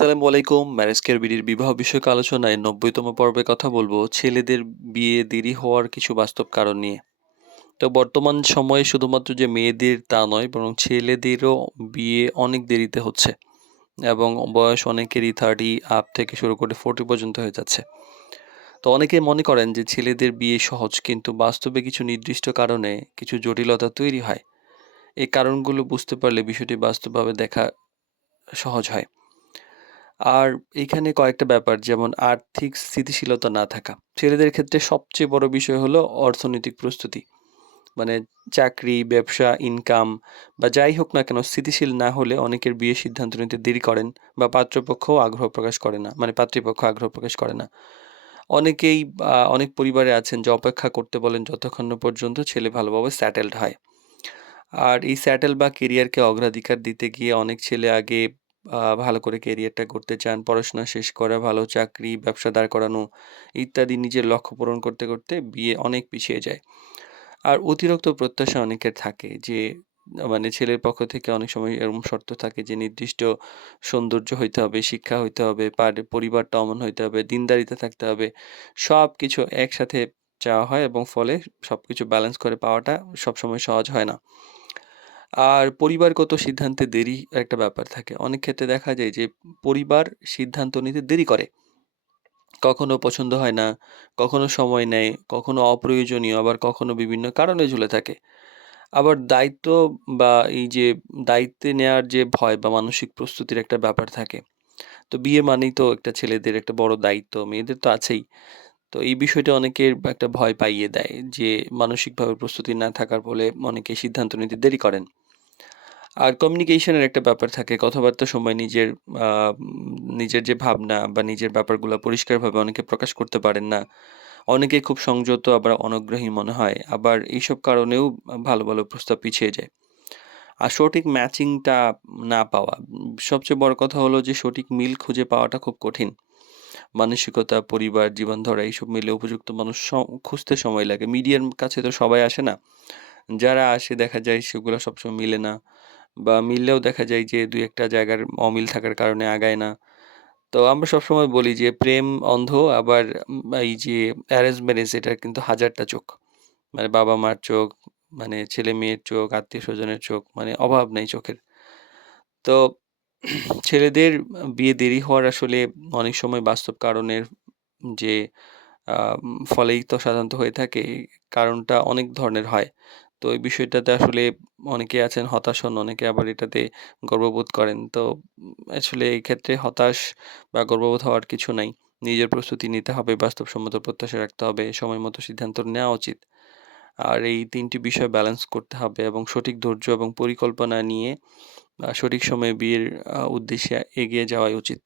আসসালামু আলাইকুম। Marriage care বিডির বিবাহ বিষয়ক আলোচনায় ৯০তম পর্বে কথা বলবো ছেলেদের বিয়ে দেরি হওয়ার কিছু বাস্তব কারণ নিয়ে। তো বর্তমান সময়ে শুধুমাত্র যে মেয়েদের তা নয়, বরং ছেলেদেরও বিয়ে অনেক দেরিতে হচ্ছে এবং বয়স অনেকেরই 30 আপ থেকে শুরু করে 40 পর্যন্ত হয়ে যাচ্ছে। তো অনেকে মনে করেন যে ছেলেদের বিয়ে সহজ, কিন্তু বাস্তবে কিছু নির্দিষ্ট কারণে কিছু জটিলতা তৈরি হয়। এই কারণগুলো বুঝতে পারলে বিষয়টি বাস্তবভাবে দেখা সহজ হয়। আর এইখানে কয়েকটা ব্যাপার, যেমন আর্থিক স্থিতিশীলতা না থাকা। ছেলেদের ক্ষেত্রে সবচেয়ে বড় বিষয় হলো অর্থনৈতিক প্রস্তুতি। মানে চাকরি, ব্যবসা, ইনকাম বা যাই হোক না কেন স্থিতিশীল না হলে অনেকের বিয়ের সিদ্ধান্ত নিতে দেরি করেন বা পাত্রপক্ষও আগ্রহ প্রকাশ করে না। মানে পাত্রীপক্ষ আগ্রহ প্রকাশ করে না। অনেকেই অনেক পরিবারে আছেন যে অপেক্ষা করতে বলেন যতক্ষণ না পর্যন্ত ছেলে ভালোভাবে সেটেলড হয়। আর এই স্যাটেল বা কেরিয়ারকে অগ্রাধিকার দিতে গিয়ে অনেক ছেলে আগে ভালো করে কেরিয়ারটা করতে চান। পড়াশোনা শেষ করা, ভালো চাকরি, ব্যবসা দাঁড় করানো ইত্যাদি নিজের লক্ষ্য পূরণ করতে, করতে বিয়ে অনেক পিছিয়ে যায়। আর অতিরিক্ত প্রত্যাশা অনেকের থাকে যে মানে ছেলের পক্ষ থেকে অনেক সময় এরকম শর্ত থাকে যে নির্দিষ্ট সৌন্দর্য হইতে হবে, শিক্ষা হইতে হবে, পরিবারটা অমন হইতে হবে, দিনদারিতা থাকতে হবে। সবকিছু একসাথে চাওয়া হয় এবং ফলে সবকিছু ব্যালেন্স করে পাওয়াটা সবসময় সহজ হয় না। আর পরিবারগত সিদ্ধান্তে দেরি একটা ব্যাপার থাকে। অনেক ক্ষেত্রে দেখা যায় যে পরিবার সিদ্ধান্ত নিতে দেরি করে। কখনো পছন্দ হয় না, কখনো সময় নেয়, কখনো অপ্রয়োজনীয়, আবার কখনো বিভিন্ন কারণে ঝুলে থাকে। আবার দায়িত্ব বা এই যে দায়িত্বে নেয়ার যে ভয় বা মানসিক প্রস্তুতির একটা ব্যাপার থাকে। তো বিয়ে মানেই তো একটা ছেলেদের একটা বড় দায়িত্ব, মেয়েদের তো আছেই। তো এই বিষয়টা অনেকের একটা ভয় পাইয়ে দেয় যে মানসিকভাবে প্রস্তুতি না থাকার ফলে অনেকে সিদ্ধান্ত নিতে দেরি করেন। আর কমিউনিকেশনের একটা ব্যাপার থাকে। কথাবার্তার সময় নিজের যে ভাবনা বা নিজের ব্যাপারগুলা পরিষ্কারভাবে অনেকে প্রকাশ করতে পারেন না। অনেকে খুব সংযত, আবার অনগ্রাহী মনে হয়। আবার এইসব কারণেও ভালো, ভালো প্রস্তাব পিছিয়ে যায়। আর সঠিক ম্যাচিংটা না পাওয়া। সবচেয়ে বড় কথা হলো যে সঠিক মিল খুঁজে পাওয়াটা খুব কঠিন। মানসিকতা, পরিবার, জীবনধারা এইসব মিলে উপযুক্ত মানুষ খুঁজতে সময় লাগে। মিডিয়ার কাছে তো সবাই আসে না। যারা আসে দেখা যায় সেগুলো সবসময় মিলে না। বা মিললেও দেখা যায় যে ২-১ টা জায়গার অমিল থাকার কারণে আগায় না। তো আমরা সবসময় বলি যে প্রেম অন্ধ, আবার এই যে অ্যারেঞ্জ ম্যারেজ এটার কিন্তু হাজারটা চোখ। মানে বাবা-মার চোখ, মানে ছেলে-মেয়ের চোখ, আত্মীয়স্বজনের চোখ, মানে অভাব নেই চোখের। তো ছেলেদের বিয়ে দেরি হওয়ার আসলে অনেক সময় বাস্তব কারণের যে ফলেই তো সাধারণত হয়ে থাকে। কারণটা অনেক ধরনের হয়। তো এই বিষয়টাতে আসলে অনেকে আছেন হতাশ হন, অনেকে আবার এটাতে গর্ববোধ করেন। তো আসলে এই ক্ষেত্রে হতাশ বা গর্ববোধ হওয়ার কিছু নাই। নিজের প্রস্তুতি নিতে হবে, বাস্তবসম্মত প্রত্যাশা রাখতে হবে, সময়মতো সিদ্ধান্ত নেওয়া উচিত। আর এই ৩ টি বিষয় ব্যালেন্স করতে হবে এবং সঠিক ধৈর্য এবং পরিকল্পনা নিয়ে সঠিক সময়ে বিয়ের উদ্দেশ্যে এগিয়ে যাওয়াই উচিত।